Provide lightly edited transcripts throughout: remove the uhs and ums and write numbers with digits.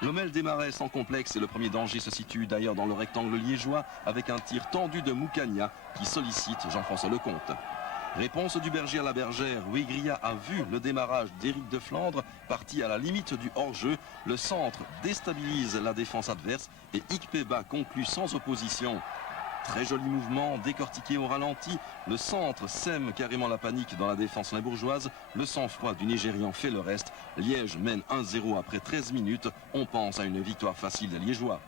Lommel démarrait sans complexe et le premier danger se situe d'ailleurs dans le rectangle liégeois avec un tir tendu de Moukania qui sollicite Jean-François Lecomte. Réponse du berger à la bergère, Wegria a vu le démarrage d'Éric de Flandre, parti à la limite du hors-jeu. Le centre déstabilise la défense adverse et Ikpeba conclut sans opposition. Très joli mouvement, décortiqué au ralenti. Le centre sème carrément la panique dans la défense limbourgeoise. Le sang-froid du Nigérian fait le reste. Liège mène 1-0 après 13 minutes. On pense à une victoire facile des Liégeois.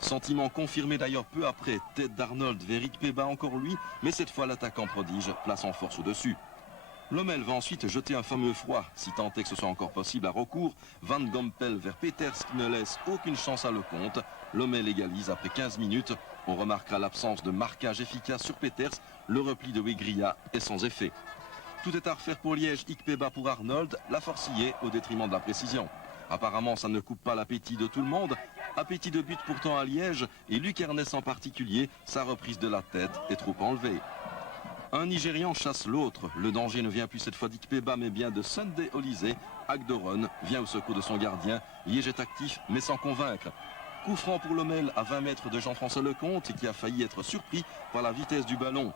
Sentiment confirmé d'ailleurs peu après, tête d'Arnold vers Ikpeba encore lui, mais cette fois l'attaquant prodige place en force au-dessus. Lommel va ensuite jeter un fameux froid, si tant est que ce soit encore possible à recours. Van Gompel vers Peters qui ne laisse aucune chance à Lecomte. Lommel égalise après 15 minutes. On remarquera l'absence de marquage efficace sur Peters. Le repli de Wegria est sans effet. Tout est à refaire pour Liège, Ikpeba pour Arnold, la forcillée au détriment de la précision. Apparemment, ça ne coupe pas l'appétit de tout le monde. Appétit de but pourtant à Liège et Luc Ernest en particulier, sa reprise de la tête est trop enlevée. Un Nigérian chasse l'autre. Le danger ne vient plus cette fois d'Ikpeba mais bien de Sunday Olysée. Agdoron vient au secours de son gardien. Liège est actif mais sans convaincre. Coup franc pour Lommel à 20 mètres de Jean-François Lecomte qui a failli être surpris par la vitesse du ballon.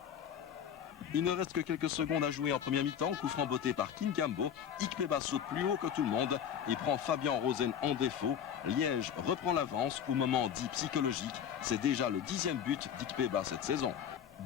Il ne reste que quelques secondes à jouer en première mi-temps. Coup franc botté par Kinkambo. Ikpeba saute plus haut que tout le monde et prend Fabien Rosen en défaut. Liège reprend l'avance au moment dit psychologique. C'est déjà le 10e but d'Ikpeba cette saison.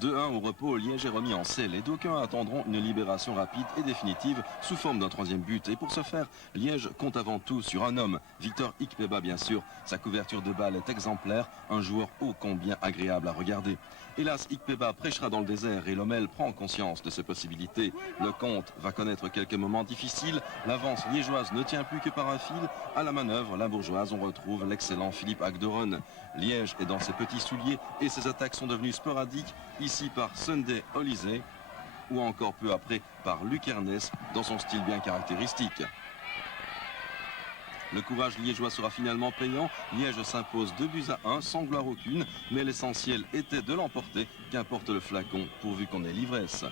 2-1 au repos, Liège est remis en selle et d'aucuns attendront une libération rapide et définitive sous forme d'un 3e but. Et pour ce faire, Liège compte avant tout sur un homme, Victor Ikpeba bien sûr. Sa couverture de balle est exemplaire, un joueur ô combien agréable à regarder. Hélas, Ikpeba prêchera dans le désert et Lommel prend conscience de ses possibilités. Lecomte va connaître quelques moments difficiles, l'avance liégeoise ne tient plus que par un fil. À la manœuvre, limbourgeoise, on retrouve l'excellent Philippe Agdoron. Liège est dans ses petits souliers et ses attaques sont devenues sporadiques. Ici par Sunday Olysée ou encore peu après par Luc Ernest dans son style bien caractéristique. Le courage liégeois sera finalement payant. Liège s'impose 2-1 sans gloire aucune, mais l'essentiel était de l'emporter, qu'importe le flacon pourvu qu'on ait l'ivresse.